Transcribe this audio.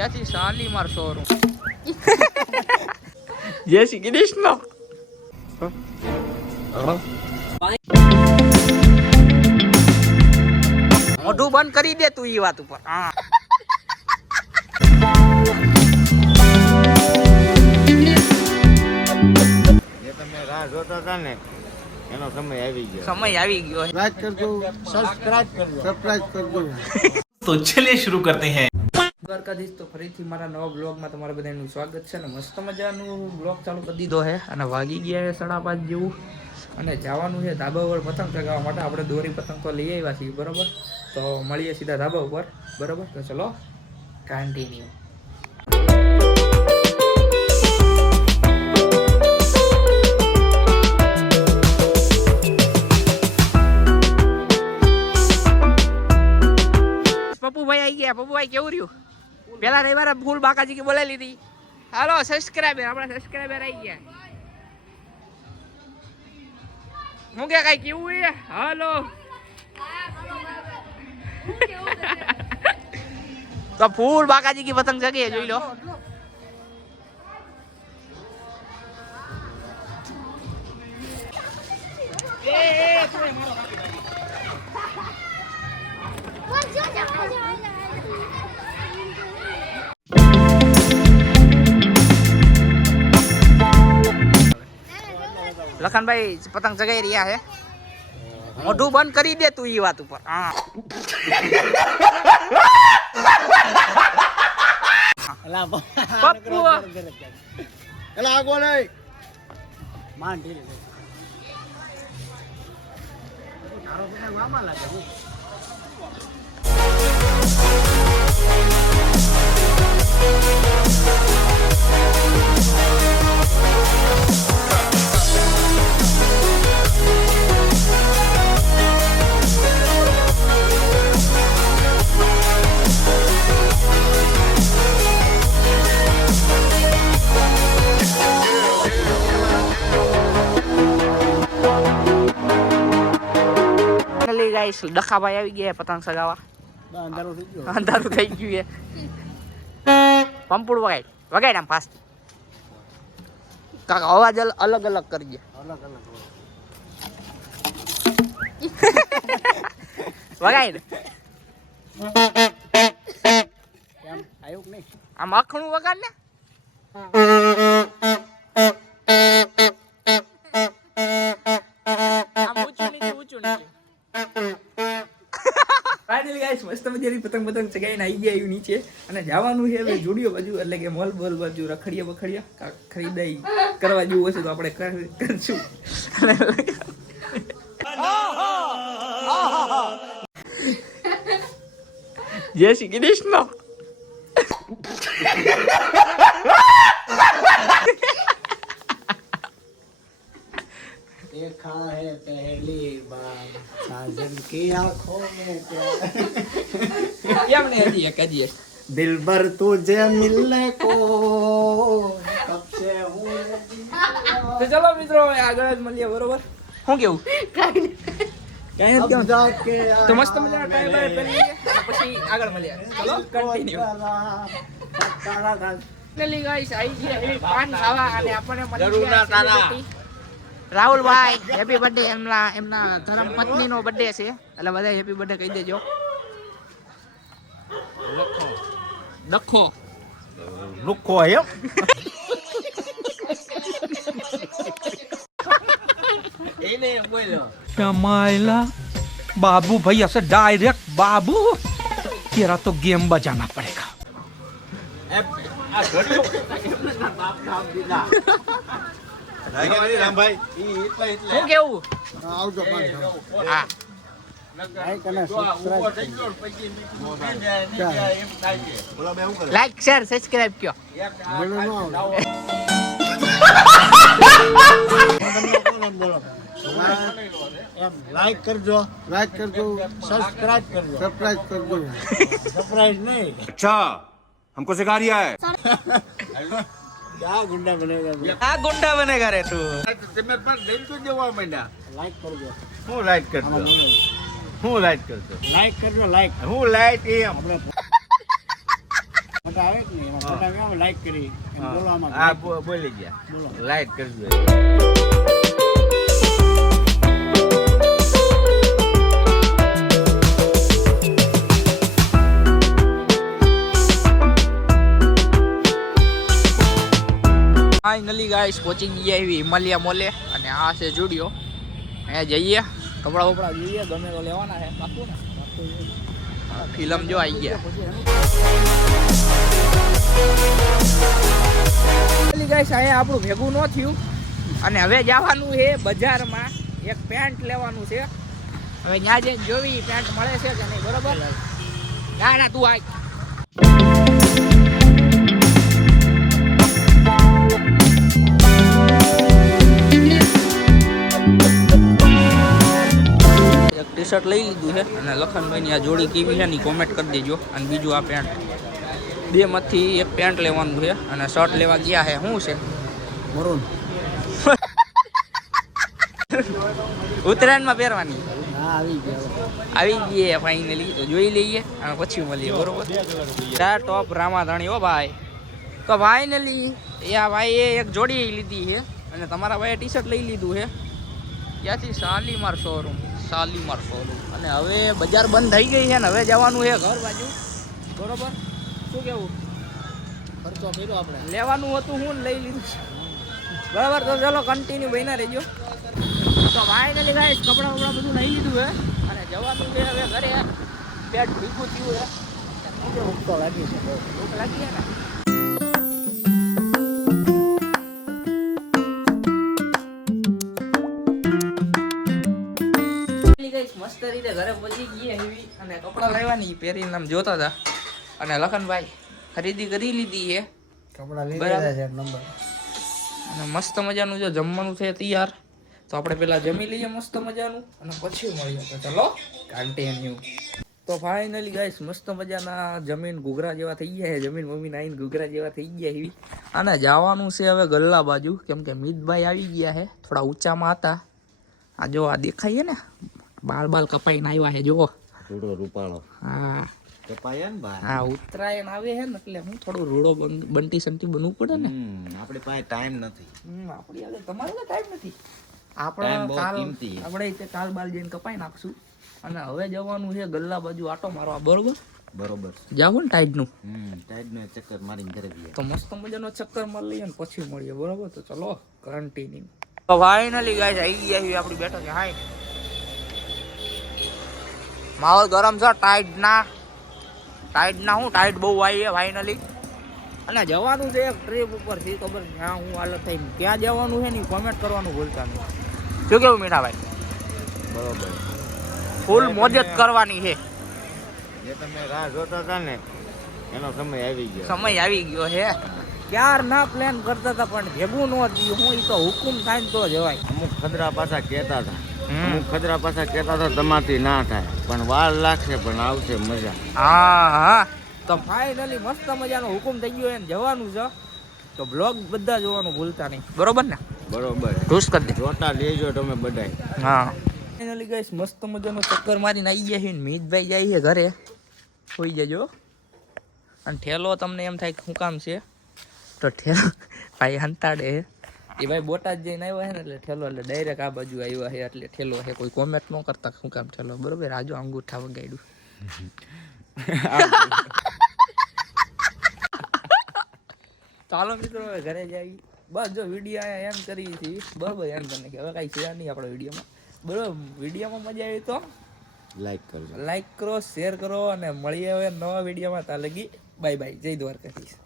ક્યાંથી શાલીમાર શોરૂમ. જય શ્રી કૃષ્ણ. મોઢું બંધ કરી દે તું ઈ વાત ઉપર. હા તમે રાહ જોતા હતા ને એનો સમય આવી ગયો. સમય આવી ગયો. લાઈક કરજો, સબસ્ક્રાઇબ કરજો. તો ચલિए शुरू करते हैं. દ્વારકાધીશ, તો ફરીથી મારા નવા બ્લોગમાં તમારા બધાનું સ્વાગત છે ને. મસ્ત મજાનું બ્લોગ ચાલુ કરી દીધો છે અને વાગી ગયા છે 5:30 જેવું અને જવાનું છે ધાબા ઉપર પતંગ ચગાવવા માટે. આપણે દોરી પતંગ તો લઈ આવ્યા છીએ, બરોબર. તો મળીએ સીધા ધાબા ઉપર, બરોબર. તો ચલો કન્ટિન્યુ. પપ્પુભાઈ આવી ગયા. પપ્પુભાઈ કેવું રહ્યું? પેલા રવિવારે ફૂલ બાકાજી કે બોલાવી લીધી. હાલો સબસ્ક્રાઇબર, આપણા સબસ્ક્રાઇબર આવી ગયા. હું કે કઈ કેવું છે? હાલો તો ફૂલ બાકાજી की પતંગ જગે જોઈ લો. લખનભાઈ પતંગ જગાઈ રહ્યા છે. મોઢું બંધ કરી દે તું ઈ વાત ઉપર. હા પપ્પુ એલા આગો નહીં માન ઢીલે તારો બધા મામા લાગે. ડખાભાઈ આવી ગયા પતંગ સગાવા. અંધારું થઈ ગયું છે. પંપુડ વગાડ વગાડ આમ ફાસ્ટ કાકા, અવાજ અલગ અલગ કરજે. વગાડ આમ અખણું વગાડ ને. મસ્ત મજાની પતંગ ચગાવીને આવી ગયા નીચે અને જવાનું છે હવે જુડિયો બાજુ, એટલે કે મોલ બોલ બાજુ રખડિયા ખરીદાઈ કરવા જેવું હશે તો આપણે કરશું. જય શ્રી કૃષ્ણ. देखा है पहली बार साजन की आंखों में प्यार. કેમ ને હજી दिल भर तुझे मिलने को कब से हूँ. તો ચલો મિત્રો આગળ જ મળીએ, બરોબર. શું કેવું? કઈ નથી કેવું. તો મસ્ત મજાનો ટાઈમ બાય પહેરી અને પછી આગળ મળીએ. ચલો કન્ટિન્યુ. નલી ગાઈસ આવી ગયા એવી પાન ખાવા અને આપણને મળી ગયા રાહુલભાઈ. Happy birthday. એમના ધર્મ પત્નીનો બર્થડે છે એટલે બધા હેપી બર્થડે કહી દેજો. લખો લુખો એમ એને બોલ્યો कमाइला बाबू भैया से डायरेक्ट बाबू तेरा तो गेम बजाना पड़ेगा. આ ઘડિયો નામ દીધા રામભાઈ ઈ એટલે શું કેવું? આવજો હા લાઈક શેર સબસ્ક્રાઇબ કયો. લાઈક કરજો સબસ્ક્રાઇબ કરજો. સરપ્રાઈઝ નહીં. अच्छा हमको सिखा रिया है. આ ગુંડા બનેગા. આ ગુંડા બનેગા રે તું. તમે પણ દિલ તો જવા માંડ્યા. લાઈક કરજો. હું લાઈક કરજો. હું લાઈક કરજો. લાઈક કરજો. લાઈક હું લાઈક એમ આપણે ફોટા આવે કે નહીં એમાં ફોટા કેમ લાઈક કરી એમ બોલો આમાં હા બોલી ગયા બોલો લાઈટ કરજો ફાઇનલી ગાઈસ પહોંચી ગયા એવી હિમાલયા મોલે અને આ છે જુડિયો અહીંયા જઈએ કપડા બપડા જોઈએ ગમે તો લેવાના છે પાકું ને ફિલ્મ જો આવી ગયા ગાઈસ અહીંયા આપણું ભેગું ન થયું અને હવે જવાનું છે બજારમાં એક પેન્ટ લેવાનું છે હવે ત્યાં જઈને જોવી પેન્ટ મળે છે કે નહીં બરોબર ના ના તું આય ટી શર્ટ લઈ લીધું છે અને લખનભાઈની આ જોડી કેવી છે ની કોમેન્ટ કરી દેજો અને બીજું આ પેન્ટ બે માંથી એક પેન્ટ લેવાનું છે અને શર્ટ લેવા ગયા છે શું છે મરૂન ઉત્તરાયણમાં પહેરવાની હા આવી ગઈ ફાઇનલી તો જોઈ લઈએ અને પછી મળીએ બરોબર ચાર ટોપ રામાધણી હો ભાઈ તો ફાઇનલી એ આ ભાઈએ એક જોડી લીધી છે અને તમારા ભાઈએ ટી શર્ટ લઈ લીધું છે ક્યાંથી શાલીમાર શોરૂમ અને હવે બજાર બંધ થઈ ગઈ છે ને હવે જવાનું છે ઘર બાજુ બરોબર શું કેવું ખર્ચો કર્યો આપણે લેવાનું હતું હું લઈ લીધું છે બરાબર તો ચલો કન્ટિન્યુ બહીના રહેજો તો ફાઇનલી ગાઈસ કપડાં બપડા બધું લઈ લીધું છે અને જવાનું છે હવે ઘરે પેટ ભીગું થયું છે ભૂખ તો લાગી છે બહુ ભૂખ લાગી છે ને મસ્ત રીતે ઘરે પહોંચી ગયા એવી અને કપડાં લેવાની પહેરીને આમ જોતા હતા અને લખનભાઈ ખરીદી કરી લીધી છે કપડા લઈ લીધા છે નંબર અને મસ્ત મજાનું જો જમવાનું છે તૈયાર તો આપણે પેલા જમી લઈએ મસ્ત મજાનું અને પછી મળીએ તો ચલો કન્ટિન્યુ તો ફાઇનલી ગાઈસ મસ્ત મજાના જમીન ઘૂઘરા જેવા થઈ ગયા છે જમીન મમ્મીને આવીને ઘૂઘરા જેવા થઈ ગયા એવી અને જવાનું છે હવે ગલ્લા બાજુ કેમ કે મિતભાઈ આવી ગયા છે થોડા ઊંચામાં હતા આ જો આ દેખાય ને બાલ કપાઈને આવ્યા છે જો રૂડો રૂપાળો હા કપાયા ને ભાઈ હા ઉત્તરાયણ આવે છે ને એટલે હું થોડું રૂડો બંટી સંટી બનવું પડે ને આપણી પાસે ટાઈમ નથી આપણી આગળ તમારે તો ટાઈમ નથી Time બહુ કાલ કિંમતી છે. આપણે કાલ બાલ જઈને કપાઈ નાખશું અને હવે જવાનું છે ગલ્લા બાજુ આટો મારવા બરોબર બરોબર જાવ ને ટાઈડનું ટાઈડ નો ચક્કર મારીને ઘરે ગયા તો મસ્ત મજાનો ચક્કર મારી લઈએ ને પછી મળીએ બરોબર તો ચલો કન્ટિન્યુ તો ફાઇનલી ગાઈસ આવી ગયા છીએ આપણી બેઠક હાય માહોલ ગરમ છે ટાઈડના હું ટાઈડ બહુ આવી છે ફાઇનલી અને જવાનું છે એક ટ્રીપ ઉપર થી ખબર જ્યાં હું હાલત થઈ ક્યાં જવાનું છે ને કોમેન્ટ કરવાનું ભૂલતા નહીં શું કેવું મીઠાભાઈ બરોબર ફૂલ મોજ જ કરવાની છે જે તમે રાહ જોતા હતા ને એનો સમય આવી ગયો છે ક્યાર ના પ્લાન કરતા હતા પણ ભેગું ન થયું હું એ તો હુકુમ થાય ને તો જવાય અમુક ખદરા પાછા કહેતા હતા તમારથી ના થાય પણ વાર લાગશે પણ આવશે મજા હા તો ફાઇનલી મસ્ત મજાનો હુકુમ થઈ ગયો એને જવાનું છે તો બ્લોગ બધા જોવાનું ભૂલતા નહીં બરોબર ને બરોબર ખુશ કરી દે જોતા લેજો તમે બધાય હા ફાઇનલી ગાઈસ મસ્ત મજાનો ચક્કર મારીને આવી ગયા છે મિતભાઈ જાય છે ઘરે હોઈ જજો અને ઠેલો તમને એમ થાય કે શું કામ છે તો ઠેલો ભાઈ હંતાડે એ ભાઈ બોટાદ જઈને આવ્યા છે ને એટલે ઠેલો એટલે ડાયરેક્ટ આ બાજુ આવ્યા છે એટલે ઠેલો છે કોઈ કોમેન્ટ ન કરતા શું કામ ઠેલો બરોબર આજો અંગૂઠા વગાડ્યું ચાલો મિત્રો હવે ઘરે જઈ બસ જો વિડીયો એમ કરી હતી બરોબર એમ કરીને કે હવે કાંઈ છે નહીં આપણો વિડીયોમાં બરોબર વિડીયોમાં મજા આવી તો લાઈક કરજો લાઈક કરો શેર કરો અને મળીએ હવે નવા વિડીયોમાં ત્યાં લગી બાય બાય જય દ્વારકાધીશ